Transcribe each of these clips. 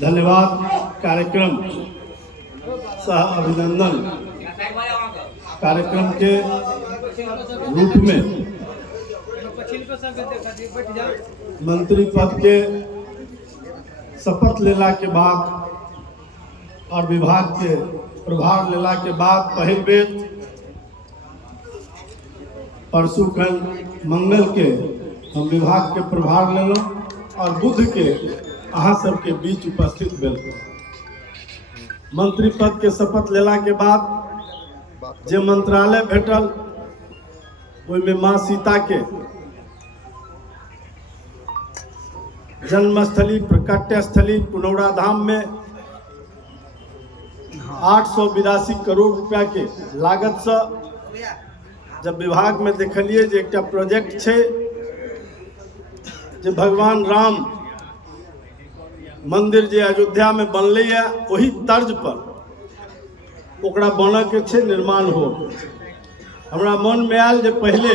धन्यवाद कार्यक्रम सह अभिनंदन कार्यक्रम के रूप में मंत्री पद के शपथ लेला के बाद और विभाग के प्रभार लेला के बाद पहिल बेर परसू खन मंगल के हम विभाग के प्रभार लेलहुँ और बुध के अहाँ सबके बीच उपस्थित भेल। मंत्री पद के शपथ लेला के बाद जे मंत्रालय भेटल ओहिमे माँ सीता के जन्मस्थली प्रकट्य स्थली पुनौरा धाम में 882 करोड़ रुपया के लागत से जब विभाग में देखलिए जे एक प्रोजेक्ट छे जे भगवान राम मंदिर जे अयोध्या में बनले वही तर्ज पर ओकरा बन के छे निर्माण हो। हमरा मन में आयल जे पहले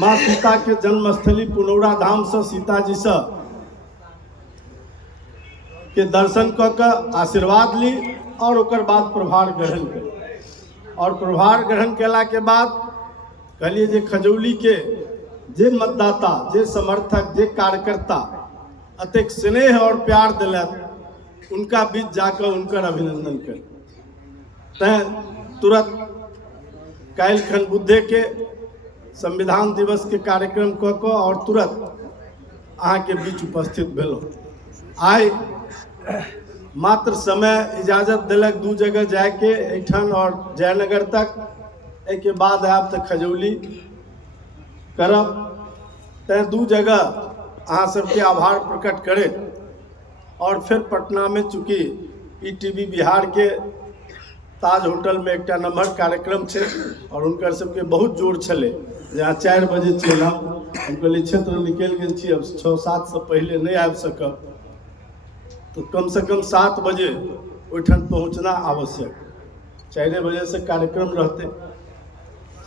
माँ सीता के जन्मस्थली पुनौरा धाम से सीता जी से के दर्शन क आशीर्वाद ली और ओकर बाद प्रभार ग्रहण कर और प्रभार ग्रहण केला के बाद कहलिए जे खजौली के जे मतदाता जे समर्थक जे कार्यकर्ता अतेक स्नेह और प्यार दिलत उनका बीच जाकर उनकर अभिनंदन कर तैं तुरंत काल्हि खन बुद्धे के संविधान दिवस के कार्यक्रम क और तुरंत अहाँ के बीच उपस्थित भेलहुँ। आइ मात्र समय इजाजत दिलक दू जगह जाके एठन और जयनगर तक, एक बाद आब तो खजौली करब। तैं दू जगह अहाँ सबके आभार प्रकट करे और फिर पटना में चूँकि ईटीवी बिहार के ताज होटल में एक नम्हर कार्यक्रम छे और उनकर सबके बहुत जोर छले जहाँ 4 बजे चलब हम कहलिए क्षेत्र निकल गए छी, अब 6-7 से पहले नहीं आबि सकब तो कम से कम 7 बजे ओठन पहुँचना आवश्यक, 4 बजे से कार्यक्रम रहते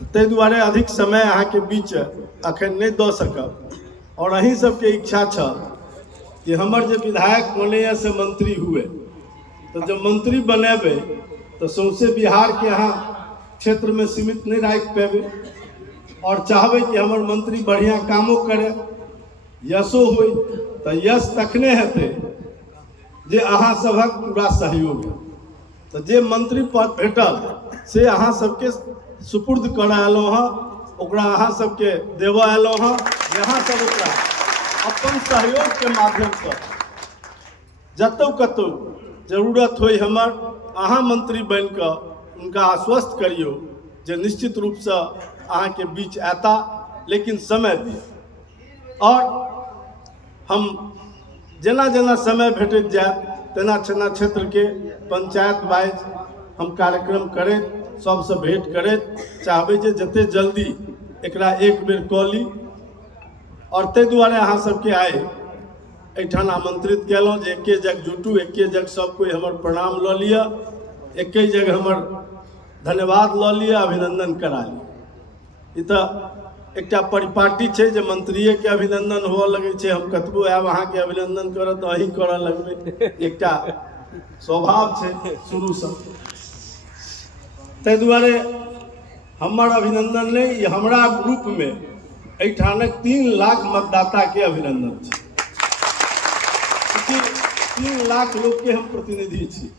ताहि दुआरे अधिक समय अहाँ के बीच अखन नहीं दऽ सकब। और अहीं सबके इच्छा छ कि हमर जे विधायक बने से मंत्री हुए तो जब मंत्री बनेबे तो सौंसे बिहार के अहाँ क्षेत्र में सीमित नहीं राखि पेबे और चाहबे कि हमर मंत्री बढ़िया कामो करे यशो होई तो यश तखने हेतै जे अहाँ सबक पूरा सहयोग है। तो जे मंत्री पद भेटल से अहाँ सबके सुपुर्द करऽ एलहुँ हँ, ओकरा अहाँ सबके देवऽ एलहुँ हँ। यहाँ सब ओकरा अपन सहयोग के माध्यम से जतौ कतौ जरूरत होई हमर अहाँ मंत्री बन कऽ उनका आश्वस्त करियो जे निश्चित रूप से अहाँ के बीच आता, लेकिन समय दिए और हम जेना जेना समय भेटत जाए तेना तेना क्षेत्र के पंचायत वाइज हम कार्यक्रम करैत सबसे भेंट करैत चाहबै जे जते जल्दी एकरा एक बेर कऽ ली और ताहि दुआरे अहाँ सबके आए एठान आमंत्रित केलहुँ जे एके जग जुटू, एके जग सब कोई हमर प्रणाम लऽ लिअ, एके जग हमर धन्यवाद लऽ लिअ, अभिनंदन करा ली। ई तऽ एकटा परिपाटी छै जे मंत्रिये के अभिनंदन हुअ लगे छै, हम कतबो आयब अहाँ के अभिनंदन करत तऽ अहीं करऽ लगबै, एकटा स्वभाव छै शुरू से। ताहि दुआरे हमर अभिनंदन नहीं, हमरा ग्रुप में एठानक 3 लाख मतदाता के अभिनंदन छै। 3 लाख लोग के हम प्रतिनिधि छी।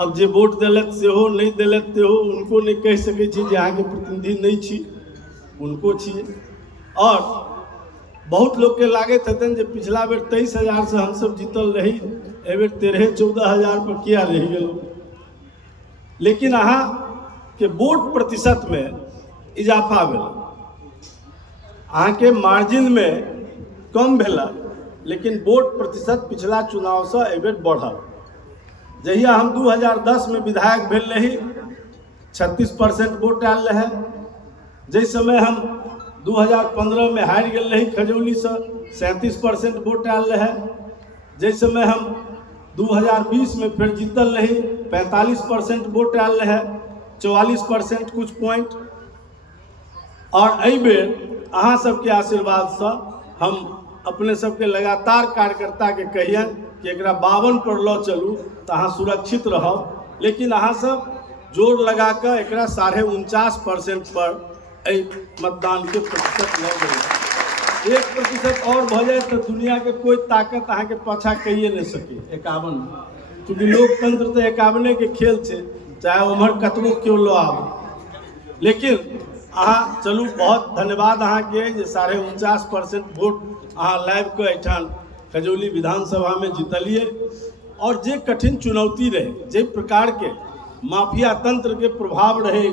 अब जे वोट दिलत सेहो नहीं दिलत सेहो उनको नहीं कह सकै छी जे अहाँ के प्रतिनिधि नहीं छी, उनको छिए। और बहुत लोग के लागत हेतन जे पिछला बेर 23,000 से हमसब जीतल रही, एहि बेर 13-14,000 पर किया रहि गेलहुँ। लेकिन अहाँ के वोट प्रतिशत में इजाफा भेल, अहाँ के मार्जिन में कम भेल, लेकिन वोट प्रतिशत पिछला चुनाव से एहि बेर बढ़ल। जहिया हम 2010 में विधायक भेल रही 36% वोट आयल रहे, जै समय हम 2015 में हारि गेल रही खजौली से 37% वोट आयल रहे, जै समय हम 2020 में फिर जीतल रही 45% वोट आयल रहे, 44% कुछ पॉइंट। और एहि बेर अहाँ सबके आशीर्वाद से हम अपने सबके लगातार कार्यकर्ता के कहियन कि एकरा 52 पर लऽ चलू तऽ अहाँ सुरक्षित रहब, लेकिन अहाँ सब जोर लगा कऽ एकरा 49.5% पर एहि मतदान के प्रतिशत लऽ गेलै। 1% और भऽ जाए तऽ दुनिया के कोई ताकत अहाँ के पाछा कहिए नहीं सके 51 में, क्योंकि लोकतंत्र तो 51 के खेल छै, चाहे उम्हर कतबो क्यों लो आब। लेकिन अहाँ चलू, बहुत धन्यवाद अहाँ के जे 49.5% वोट अहाँ लाइव के एठान खजौली विधानसभा में जीतलिए। और जे कठिन चुनौती रहे, जे प्रकार के माफिया तंत्र के प्रभाव रहे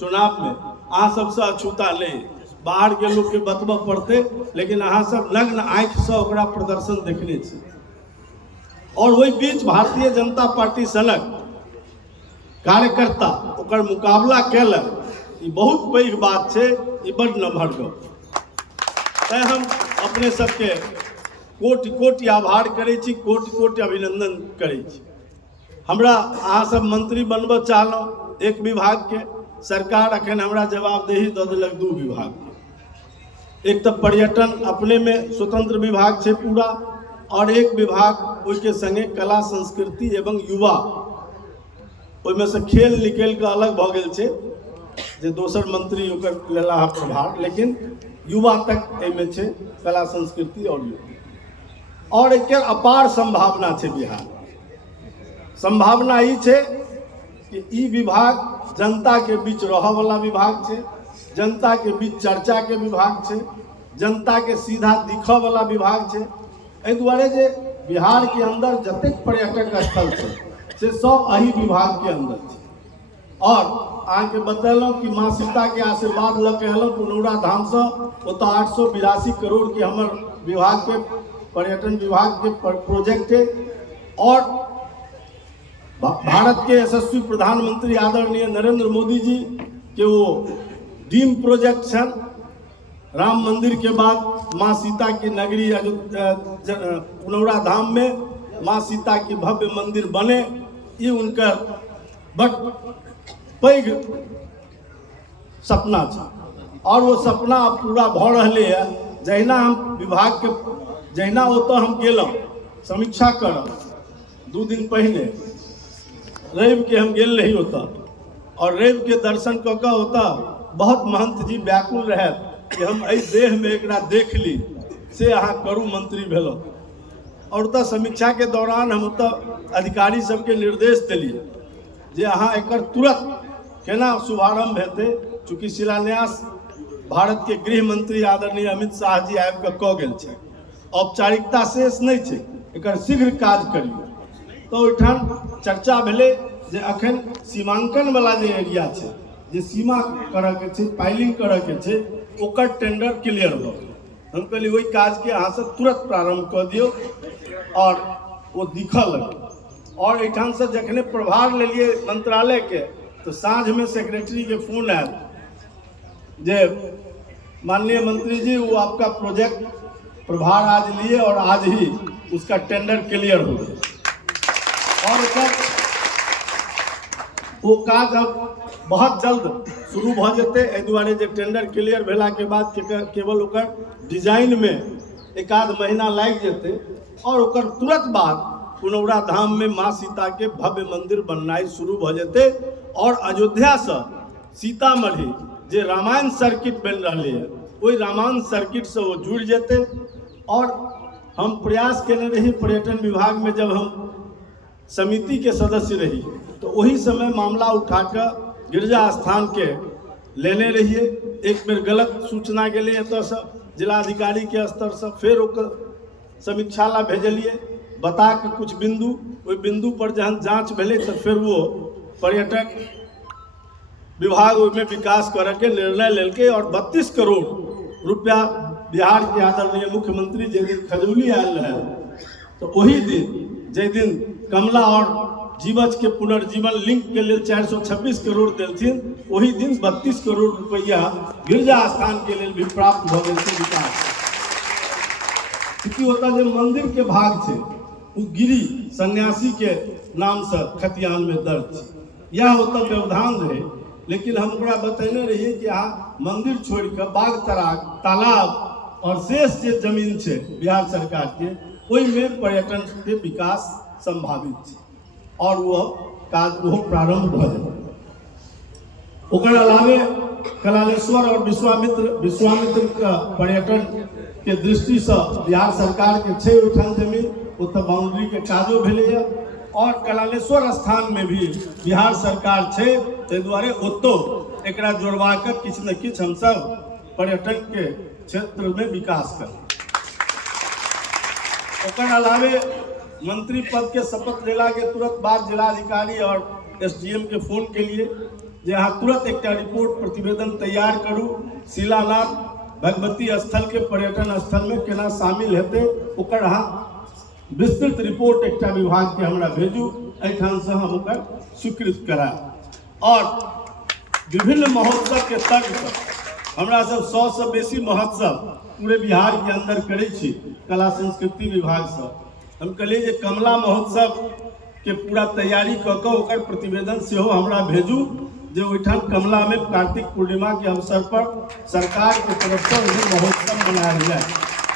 चुनाव में, अहाँ सबसे अछूता नहीं, बाहर के लोग के बतबऽ पड़ते, लेकिन अहाँ सब नग्न आँखि से ओकरा प्रदर्शन देखने छी। और वही बीच भारतीय जनता पार्टी सनक कार्यकर्ता ओकर मुकाबला कैलक, ई बहुत पैघ बात छै, ई बड़ नमहर गप। तैं हम अपने सबके कोटि कोटि आभार करै छी, कोटि कोटि अभिनंदन करै छी। हमरा अहाँ सब मंत्री बनबऽ चाहलहुँ एक विभाग के, सरकार अखन हमरा जवाबदेही दऽ देलक 2 विभाग के। एक तो पर्यटन अपने में स्वतंत्र विभाग छै पूरा, और एक विभाग ओहिके संगे कला संस्कृति एवं युवा, ओहिमे से खेल निकल के अलग भऽ गेल छै जे दोसर मंत्री ओकर लेला प्रभार, लेकिन युवा तक एहिमे छै, कला संस्कृति और युवा। और एक अपार संभावना छै बिहार। संभावना ई छै कि ई विभाग जनता के बीच रहऽ वाला विभाग छै, जनता के बीच चर्चा के विभाग छै, जनता के सीधा दिखऽ वाला विभाग छै। एहि दुआरे जे बिहार के अंदर जतेक पर्यटक स्थल छै से सब एही विभाग के अंदर छै। और अहाँ के बतेलहुँ कि माँ सीता के आशीर्वाद लऽ के एलहुँ पुनौरा धाम से, ओतऽ 882 करोड़ के हमर विभाग के पर्यटन विभाग के प्रोजेक्ट है। और भारत के यशस्वी प्रधानमंत्री आदरणीय नरेंद्र मोदी जी के वो ड्रीम प्रोजेक्ट छन, राम मंदिर के बाद माँ सीता की नगरी पुनौरा धाम में माँ सीता की भव्य मंदिर बने, ये उनका बड़ पैघ सपना छै। और वो सपना अब पूरा भऽ रहले है। जहिना हम विभाग के जहिना ओतऽ हम गेलहुँ समीक्षा करब, 2 दिन पहले रवि के हम गेल रही ओतऽ, और रवि के दर्शन कऽ कऽ ओतऽ बहुत महंत जी व्याकुल रहत कि हम एहि देह में एकरा देख ली, से अहाँ करू मंत्री भेलहुँ। और ओतऽ समीक्षा के दौरान हम ओतऽ अधिकारी सबके निर्देश देलिए जे अहाँ एकर तुरंत केना शुभारंभ हेतै, चूँकि शिलान्यास भारत के गृह मंत्री आदरणीय अमित शाह जी आबि कऽ कऽ गेल छै, औपचारिकता शेष नहीं छै, एकर शीघ्र काज करियौ। तो ओहिठाम चर्चा भेलै जे अखन सीमांकन वाला जे एरिया छै, जे सीमा करऽ के छै, फाइलिंग करऽ के छै, ओकर टेंडर क्लियर भऽ गेल। हम कहलिए ओहि काज के अहाँ सब तुरंत प्रारंभ कऽ दियौ, और वो दिखऽ लगे। और एहिठाम से जखने प्रभार लेलिए मंत्रालय के, तो साँझ में सेक्रेटरी के फोन आयल जे माननीय मंत्री जी वो आपका प्रोजेक्ट प्रभार आज लिए और आज ही उसका टेंडर क्लियर हो गया। और वो काज अब बहुत जल्द शुरू भऽ जेतै। एहि दुआरे जे टेंडर क्लियर भेला के बाद केवल ओकर डिजाइन में 1-आध महीना लागि जेतै, और ओकर तुरंत बाद पुनौरा धाम में माँ सीता के भव्य मंदिर बननाइ शुरू भऽ जेतै। और अयोध्या से सीतामढ़ी जे रामायण सर्किट बन रही है, वही रामायण सर्किट से वो जुड़ जेतै। और हम प्रयास केने रही पर्यटन विभाग में, जब हम समिति के सदस्य रही, तो वही समय मामला उठाकर गिरजा स्थान के लेने रहिए। एक बेर गलत सूचना गेलै एतऽ से जिलाधिकारी के स्तर से, फिर ओकर समीक्षा ला भेजलिए, बता के कुछ बिंदु, ओहि बिंदु पर जहन जांच भेलै तो फिर वो पर्यटक विभाग में विकास करे के निर्णय लेलकै। और 32 करोड़ रुपया बिहार के आदरणीय मुख्यमंत्री जे दिन खजौली आयल रहे, तो वही दिन जे दिन कमला और जीवछ के पुनर्जीवन लिंक के लिए 426 करोड़ देलथिन, वही दिन 32 करोड़ रुपया गिरजा स्थान के लिए भी प्राप्त भऽ गेल विकास। क्योंकि ओतऽ जे मंदिर के भाग छै वो गिरी सन्यासी के नाम से खतियान में दर्ज छै, यह ओतऽ व्यवधान रहे। लेकिन हम ओकरा बतैने रहिए कि अहाँ मंदिर छोड़ के बाग तराग तालाब और शेष जे जमीन छै बिहार सरकार के ओहिमे पर्यटन के विकास संभावित छै और वो काज वो प्रारंभ भ जेतै। ओकर अलावे कलालेश्वर और विश्वामित्र का पर्यटन के दृष्टि से बिहार सरकार के छै ओहिठाम जमीन, ओतऽ बाउंड्री के काजो भेलैया और कलालेश्वर स्थान में भी बिहार सरकार छै, ताहि दुआरे ओतौ एकरा जोड़वा के किछु न किछु हमसब पर्यटन के क्षेत्र में विकास करब। ओकर अलावे मंत्री पद के शपथ लेला के तुरंत बाद जिलाधिकारी और एसडीएम के फोन के लिए जे अहाँ तुरंत एक रिपोर्ट प्रतिवेदन तैयार करू, शिलानाथ भगवती स्थल के पर्यटन स्थल में केना शामिल हेतै ओकर अहाँ विस्तृत रिपोर्ट एक विभाग के हमरा भेजू, एहिठाम से हम ओकर स्वीकृत कराएब। और विभिन्न महोत्सव के तर्ज पर हमरा सब 100 से बेसी महोत्सव पूरे बिहार के अंदर करै छी कला संस्कृति विभाग से। हम कहलिए जे कमला महोत्सव के पूरा तैयारी कऽ कऽ ओकर प्रतिवेदन सेहो हमरा भेजू, जे ओहिठाम कमला में कार्तिक पूर्णिमा के अवसर पर सरकार के तरफ से महोत्सव मनायल जाए।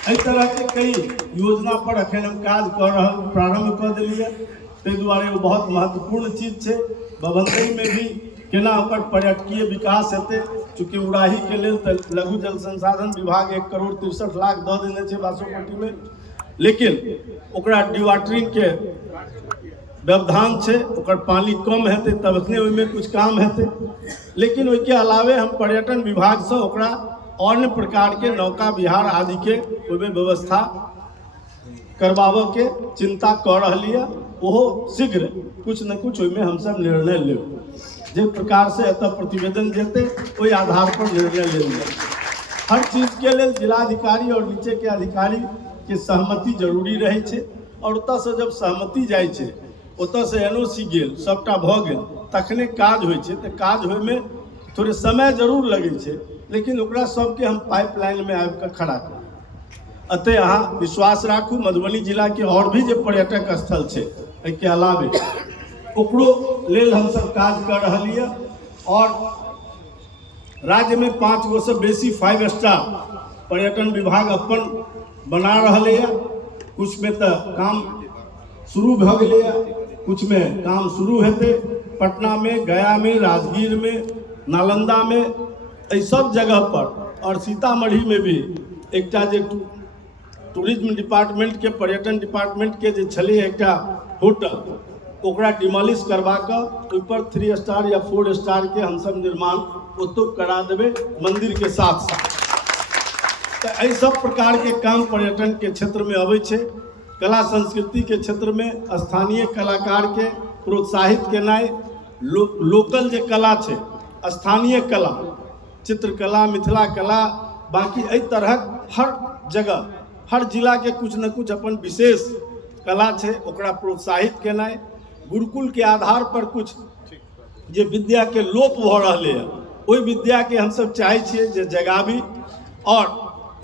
एहि तरह के कई योजना पर अखन हम काज प्रारंभ कर दिलिए, ताहि दुआरे वो बहुत महत्वपूर्ण चीज है। बबंदई में भी केना ओकर पर्यटकीय विकास हेतै, चूँकि उड़ाही के लेल तऽ लघु जल संसाधन विभाग 1,63,00,000 दऽ देने छै बासोपट्टी में, लेकिन ओकरा डिवाटरिंग के व्यवधान छै, ओकर पानी कम हेतै तखने ओहिमे कुछ काम हेतै। लेकिन ओहिके अलावे हम पर्यटन विभाग से ओकरा अन्य प्रकार के नौका विहार आदि के ओहिमे व्यवस्था करबाबऽ के चिंता कऽ रहलिए। ओहो शीघ्र कुछ न कुछ ओहिमे हमसब निर्णय लेब, जे प्रकार से एतऽ प्रतिवेदन जेतै ओहि आधार पर निर्णय लेल जाए। हर चीज के लेल जिलाधिकारी और नीचे के अधिकारी के सहमति जरूरी रहे छै, और ओतऽ से जब सहमति जाइ छै, ओतऽ से एनओसी गेल, सबटा भऽ गेल, तखने काज होइ छै। तऽ काज होइमे थोड़े समय जरूर लगै छै, लेकिन ओकरा सबके हम पाइपलाइन में आबि कऽ खड़ा करब। अतः अहाँ विश्वास राखू, मधुबनी जिला के और भी जे पर्यटक स्थल छै एहिके अलावे ओकरो लेल हमसब काज कर रहलिए। और राज्य में 5 गो से बेसी 5 स्टार पर्यटन विभाग अपन बना रहले है। कुछ में तो काम शुरू भ गए, कुछ में काम शुरू हेतै। पटना में, गया में, राजगीर में, नालंदा में, एहि सब जगह पर और सीतामढ़ी में भी एकटा जे टूरिज्म डिपार्टमेंट के पर्यटन डिपार्टमेंट के जे छलै एकटा होटल, ओकरा डिमोलिश करवा कऽ ऊपर 3 स्टार या 4 स्टार के हमसब निर्माण ओतौ करा देबै मंदिर के साथ साथ। तो एहि सब प्रकार के काम पर्यटन के क्षेत्र में अबै छै। कला संस्कृति के क्षेत्र में स्थानीय कलाकार के प्रोत्साहित केनाइ, लोकल जे कला छै, स्थानीय कला, चित्रकला, मिथिला कला, बाकी एहि तरहक हर जगह हर जिला के कुछ न कुछ अपन विशेष कला छै, ओकरा प्रोत्साहित केनाइ। गुरुकुल के आधार पर कुछ जे विद्या के लोप भ रहले है, ओहि विद्या के हमसब चाहै छियै जे जगाबी, और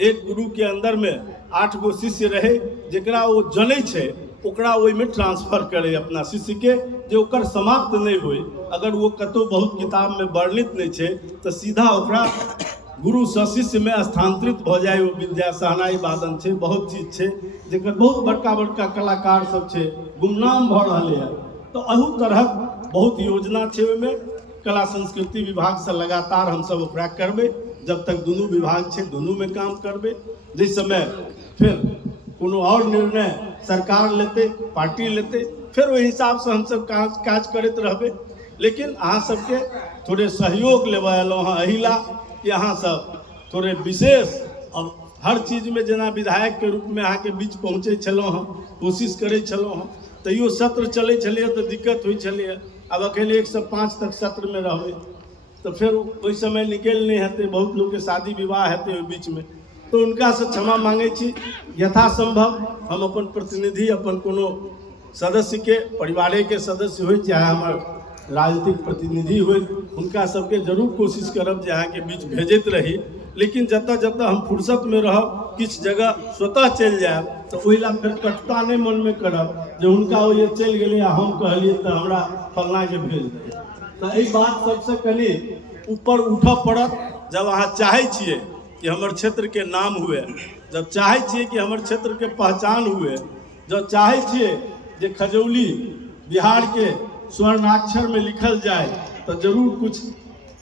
एक गुरु के अंदर में 8 गो शिष्य रहे, जेकरा वो जनै छै ओकरा ओहिमे ट्रांसफर करे अपना शिष्य के, जे ओकर समाप्त नहीं होय। अगर वो कतौ बहुत किताब में वर्णित नहीं छै तो सीधा ओकरा गुरु से शिष्य में स्थानांतरित भ जाए। वो विद्या, सहनाई वादन छै, बहुत चीज छै, जेकर बहुत बड़का बड़का कलाकार सब छै, गुमनाम भ रहले है। तो अहू तरह बहुत योजना छै ओहिमे। कला संस्कृति विभाग से लगातार हमसब ओकरा करबै, जब तक दुनू विभाग छै दुनू में काम करबै। जिस समय फिर कोनो और निर्णय सरकार लेते, पार्टी लेते, फिर वही हिसाब से हमसब काज करैत रहबै। लेकिन अहाँ सबके थोड़े सहयोग लेबऽ एलहुँ हँ एहिला कि अहाँ सब थोड़े विशेष, अब हर चीज में जेना विधायक के रूप में अहाँ के बीच पहुँचे छलहुँ हँ, कोशिश करै छलहुँ हँ, तैयो सत्र चलै छलै तऽ दिक्कत होइ छलै। अब अकेले 105 तक सत्र में रहबै तो फिर ओहि समय निकल नहीं हेतै, बहुत लोग के शादी विवाह हेतै ओहि बीच में। तो उनका से क्षमा मांगे छी। यथासंभव हम अपन प्रतिनिधि, अपन कोनो सदस्य के, परिवारे के सदस्य हो, चाहे हमार राजनीतिक प्रतिनिधि हो, उनका सबके जरूर कोशिश करब जे अहाँ के बीच भेजत रही। लेकिन जतऽ जतऽ हम फुर्सत में रहब, किछ जगह स्वतः चलि जायब, तो ओहि ला फिर कटुता नहीं मन में करब जे हुनका ओहि चलि गेलै आ हम कहलिए तो हमरा फलना के भेज देबै। तो एहि बात सबसे कनी ऊपर उठऽ पड़त। जब अहाँ चाहै छियै कि हमर क्षेत्र के नाम हुए, जब चाहे छिए कि हमर क्षेत्र के पहचान हुए, जब चाहे छिए जे खजौली बिहार के स्वर्णाक्षर में लिखल जाए, तो जरूर कुछ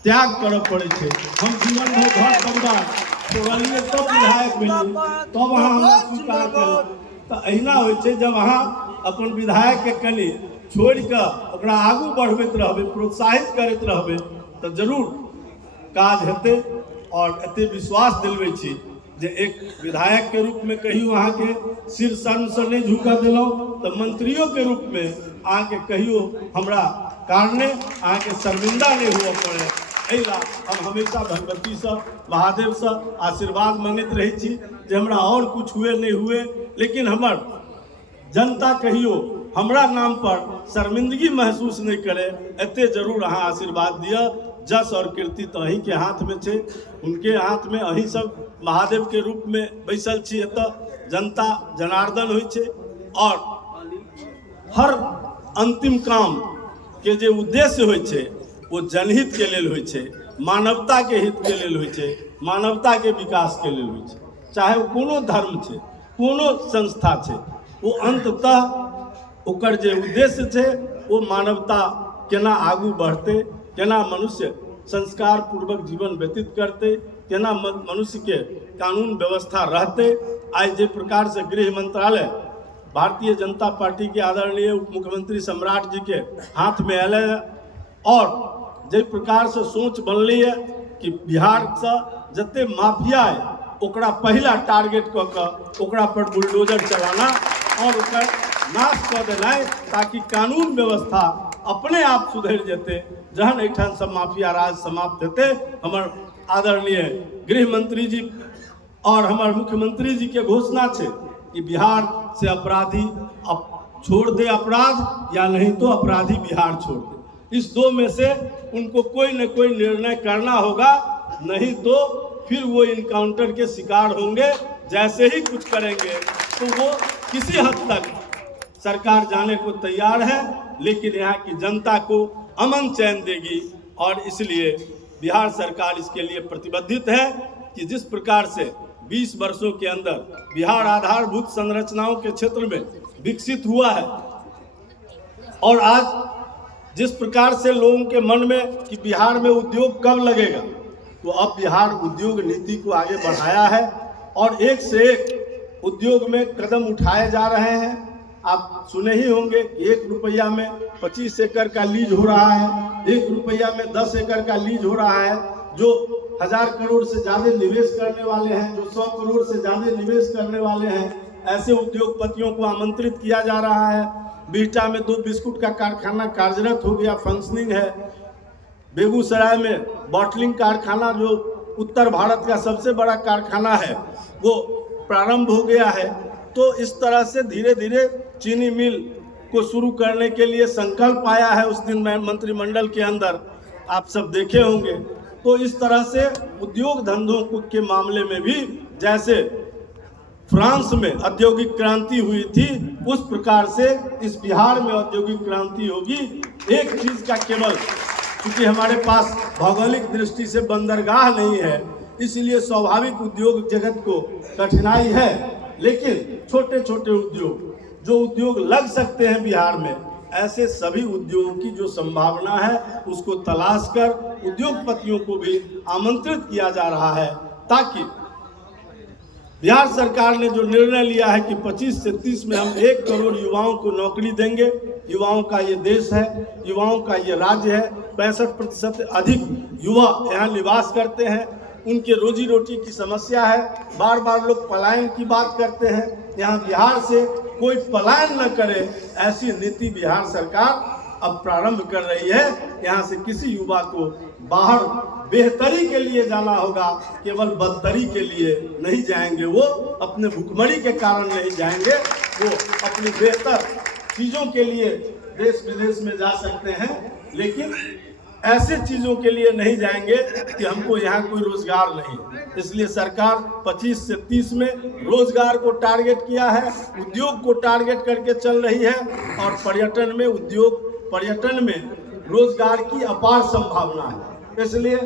त्याग करऽ पड़े छै। हम जीवन भर घर परिवार छोड़लिए तब विधायक भेलिए, तब अहाँ हमरा स्वीकार करू। तो अहिना होइ छै, जब अहाँ अपन विधायक के कनि छोड़ कऽ ओकरा आगू बढ़बैत रहबै, प्रोत्साहित करैत रहबै, तो जरूर काज हेतै। और एते विश्वास दिलबै छी जे एक विधायक के रूप में कहियो अहाँ के सिर शर्म से नहीं झुका देलहुँ, तो मंत्रियों के रूप में अहाँ के कहियो हमरा कारणे अहाँ के शर्मिंदा नहीं हुआ पड़े। एहिला हम हमेशा भगवती से महादेव से आशीर्वाद मांगैत रहे छी जे हमरा और कुछ हुए नहीं हुए, लेकिन हमर जनता कहियो हमरा नाम पर शर्मिंदगी महसूस नहीं करे। एते जरूर अहाँ आशीर्वाद दिया। जस और कीर्ति तो अहीं के हाथ में छे, उनके हाथ में। अहीं सब महादेव के रूप में बैसल छी, एत जनता जनार्दन होइ छे। और हर अंतिम काम के जे उद्देश्य होइ छे वो जनहित के लेल होइ छे, मानवता के हित के लेल होइ छे, मानवता के विकास के लेल होइ छे। चाहे वो कोनो धर्म छे, कोनो संस्था छे, वो अंततः ओकर जे उद्देश्य छे वो मानवता केना आगू बढ़ते, केना मनुष्य संस्कार पूर्वक जीवन व्यतीत करते, केना मनुष्य के कानून व्यवस्था रहते। आज जे प्रकार से गृह मंत्रालय भारतीय जनता पार्टी के आदरणीय उप मुख्यमंत्री सम्राट जी के हाथ में आयल है, और जे प्रकार से सोच बनलै है कि बिहार से जते माफिया है ओकरा पहला टारगेट कऽ कऽ ओकरा पर बुलडोजर चलाना और ओकर नाश कऽ देनाइ, ताकि कानून व्यवस्था अपने आप सुधर जेते। जहन एठान सब माफिया राज समाप्त हेते, हमर आदरणीय गृह मंत्री जी और हमारे मुख्यमंत्री जी के घोषणा है कि बिहार से अपराधी अब छोड़ दे अपराध, या नहीं तो अपराधी बिहार छोड़ दे। इस दो में से उनको कोई न कोई निर्णय करना होगा, नहीं तो फिर वो इनकाउंटर के शिकार होंगे। जैसे ही कुछ करेंगे तो वो किसी हद तक सरकार जाने को तैयार है, लेकिन यहाँ की जनता को अमन चैन देगी। और इसलिए बिहार सरकार इसके लिए प्रतिबद्धित है कि जिस प्रकार से 20 वर्षों के अंदर बिहार आधारभूत संरचनाओं के क्षेत्र में विकसित हुआ है, और आज जिस प्रकार से लोगों के मन में कि बिहार में उद्योग कब लगेगा, तो अब बिहार उद्योग नीति को आगे बढ़ाया है और एक से एक उद्योग में कदम उठाए जा रहे हैं। आप सुने ही होंगे कि 1 रुपया में 25 एकड़ का लीज हो रहा है, 1 रुपया में 10 एकड़ का लीज हो रहा है। जो 1000 करोड़ से ज़्यादा निवेश करने वाले हैं, जो 100 करोड़ से ज़्यादा निवेश करने वाले हैं, ऐसे उद्योगपतियों को आमंत्रित किया जा रहा है। बिहटा में 2 बिस्कुट का कारखाना कार्यरत हो गया, फंक्शनिंग है। बेगूसराय में बॉटलिंग कारखाना, जो उत्तर भारत का सबसे बड़ा कारखाना है, वो प्रारंभ हो गया है। तो इस तरह से धीरे धीरे चीनी मिल को शुरू करने के लिए संकल्प आया है उस दिन मंत्रिमंडल के अंदर, आप सब देखे होंगे। तो इस तरह से उद्योग धंधों के मामले में भी जैसे फ्रांस में औद्योगिक क्रांति हुई थी, उस प्रकार से इस बिहार में औद्योगिक क्रांति होगी। एक चीज का केवल, क्योंकि हमारे पास भौगोलिक दृष्टि से बंदरगाह नहीं है, इसलिए स्वाभाविक उद्योग जगत को कठिनाई है, लेकिन छोटे छोटे उद्योग, जो उद्योग लग सकते हैं बिहार में, ऐसे सभी उद्योगों की जो संभावना है उसको तलाश कर उद्योगपतियों को भी आमंत्रित किया जा रहा है, ताकि बिहार सरकार ने जो निर्णय लिया है कि 25 से 30 में हम 1 करोड़ युवाओं को नौकरी देंगे। युवाओं का ये देश है, युवाओं का ये राज्य है। 65% अधिक युवा यहाँ निवास करते हैं, उनके रोजी रोटी की समस्या है। बार बार लोग पलायन की बात करते हैं, यहाँ बिहार से कोई पलायन न करे, ऐसी नीति बिहार सरकार अब प्रारंभ कर रही है। यहाँ से किसी युवा को बाहर बेहतरी के लिए जाना होगा, केवल बदतरी के लिए नहीं जाएंगे। वो अपने भुखमरी के कारण नहीं जाएंगे, वो अपनी बेहतर चीज़ों के लिए देश विदेश में जा सकते हैं, लेकिन ऐसे चीज़ों के लिए नहीं जाएंगे कि हमको यहाँ कोई रोजगार नहीं। इसलिए सरकार 25 से 30 में रोजगार को टारगेट किया है, उद्योग को टारगेट करके चल रही है। और पर्यटन में पर्यटन में रोजगार की अपार संभावना है, इसलिए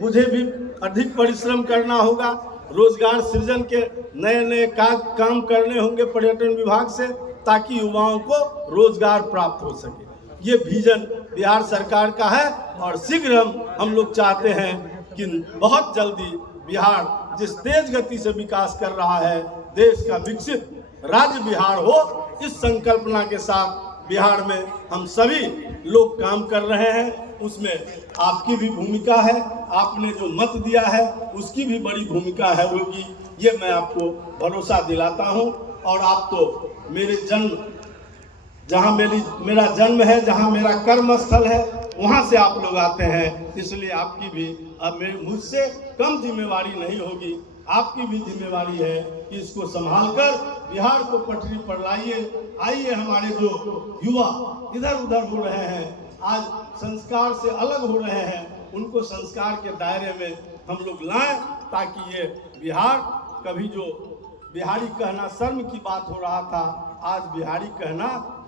मुझे भी अधिक परिश्रम करना होगा। रोजगार सृजन के नए नए काम करने होंगे पर्यटन विभाग से, ताकि युवाओं को रोजगार प्राप्त हो सके। ये विजन बिहार सरकार का है और शीघ्र हम लोग चाहते हैं कि बहुत जल्दी बिहार जिस तेज गति से विकास कर रहा है, देश का विकसित राज्य बिहार हो, इस संकल्पना के साथ बिहार में हम सभी लोग काम कर रहे हैं। उसमें आपकी भी भूमिका है, आपने जो मत दिया है उसकी भी बड़ी भूमिका है होगी, ये मैं आपको भरोसा दिलाता हूं। और आप तो मेरे जन्म, जहां मेरा जन्म है, जहां मेरा कर्म स्थल है, वहां से आप लोग आते हैं, इसलिए आपकी भी अब मुझसे कम जिम्मेवारी नहीं होगी। आपकी भी जिम्मेवारी है कि इसको संभाल कर बिहार को पटरी पर लाइए। आइए, हमारे जो युवा इधर उधर हो रहे हैं, आज संस्कार से अलग हो रहे हैं, उनको संस्कार के दायरे में हम लोग लाएं, ताकि ये बिहार, कभी जो बिहारी कहना शर्म की बात हो रहा था, आज बिहारी कहना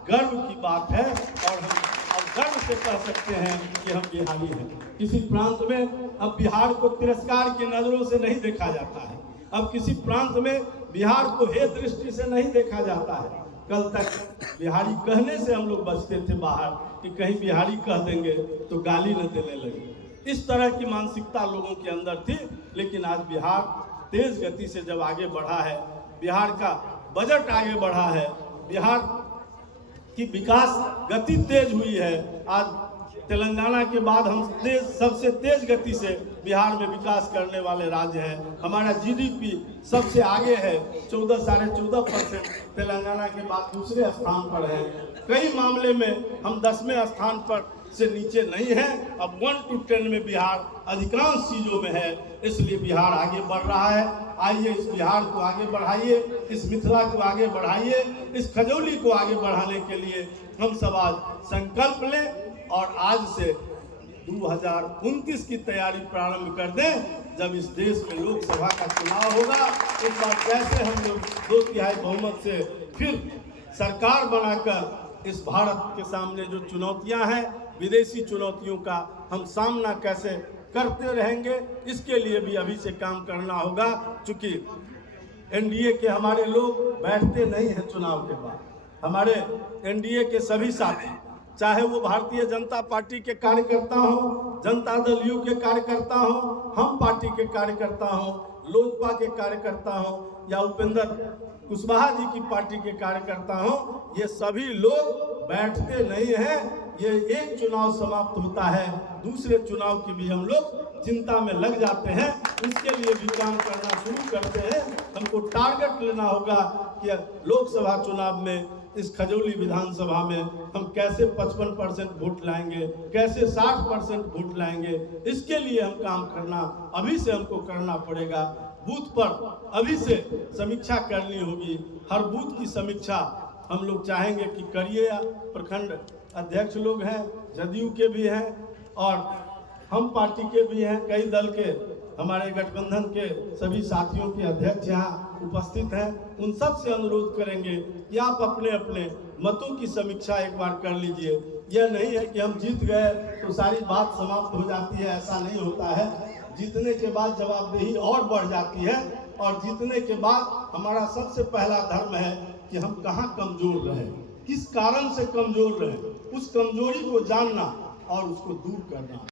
गर्व की बात है। और हम अब गर्व से कह सकते हैं कि हम बिहारी हैं। किसी प्रांत में अब बिहार को तिरस्कार की नजरों से नहीं देखा जाता है। अब किसी प्रांत में बिहार को हे दृष्टि से नहीं देखा जाता है। कल तक बिहारी कहने से हम लोग बचते थे बाहर, कि कहीं बिहारी कह देंगे तो गाली न देने लगे। इस तरह की मानसिकता लोगों के अंदर थी, लेकिन आज बिहार तेज गति से जब आगे बढ़ा है, बिहार का बजट आगे बढ़ा है, बिहार की विकास गति तेज हुई है। आज तेलंगाना के बाद हम सबसे तेज गति से बिहार में विकास करने वाले राज्य हैं। हमारा जीडीपी सबसे आगे है, 14.5% तेलंगाना के बाद दूसरे स्थान पर है। कई मामले में हम 10वें स्थान पर से नीचे नहीं है। अब 1 to 10 में बिहार अधिकांश चीजों में है, इसलिए बिहार आगे बढ़ रहा है। आइए, इस बिहार को आगे बढ़ाइए, इस मिथिला को आगे बढ़ाइए, इस खजौली को आगे बढ़ाने के लिए हम सब आज संकल्प लें और आज से 2029 की तैयारी प्रारंभ कर दें, जब इस देश में लोकसभा का चुनाव होगा। इस बार कैसे हम लोग 2/3 बहुमत से फिर सरकार बनाकर इस भारत के सामने जो चुनौतियां हैं, विदेशी चुनौतियों का हम सामना कैसे करते रहेंगे, इसके लिए भी अभी से काम करना होगा। चूंकि एनडीए के हमारे लोग बैठते नहीं हैं चुनाव के बाद। हमारे एनडीए के सभी साथी, चाहे वो भारतीय जनता पार्टी के कार्यकर्ता हो, जनता दल यू के कार्यकर्ता हो, हम पार्टी के कार्यकर्ता हो, लोजपा के कार्यकर्ता हो, या उपेंद्र कुशवाहा जी की पार्टी के कार्यकर्ता हो, ये सभी लोग बैठते नहीं हैं। ये एक चुनाव समाप्त होता है, दूसरे चुनाव की भी हम लोग चिंता में लग जाते हैं, उसके लिए भी काम करना शुरू करते हैं। हमको टारगेट लेना होगा कि लोकसभा चुनाव में, इस खजौली विधानसभा में हम कैसे 55% वोट लाएंगे, कैसे 60% वोट लाएंगे। इसके लिए हम काम करना अभी से हमको करना पड़ेगा। बूथ पर अभी से समीक्षा करनी होगी। हर बूथ की समीक्षा हम लोग चाहेंगे कि करिए। प्रखंड अध्यक्ष लोग हैं, जदयू के भी हैं और हम पार्टी के भी हैं, कई दल के हमारे गठबंधन के सभी साथियों के अध्यक्ष यहाँ उपस्थित हैं। उन सब से अनुरोध करेंगे कि आप अपने अपने मतों की समीक्षा एक बार कर लीजिए। यह नहीं है कि हम जीत गए तो सारी बात समाप्त हो जाती है, ऐसा नहीं होता है। जीतने के बाद जवाबदेही और बढ़ जाती है, और जीतने के बाद हमारा सबसे पहला धर्म है कि हम कहाँ कमजोर रहे, किस कारण से कमजोर रहे, उस कमजोरी को जानना और उसको दूर करना।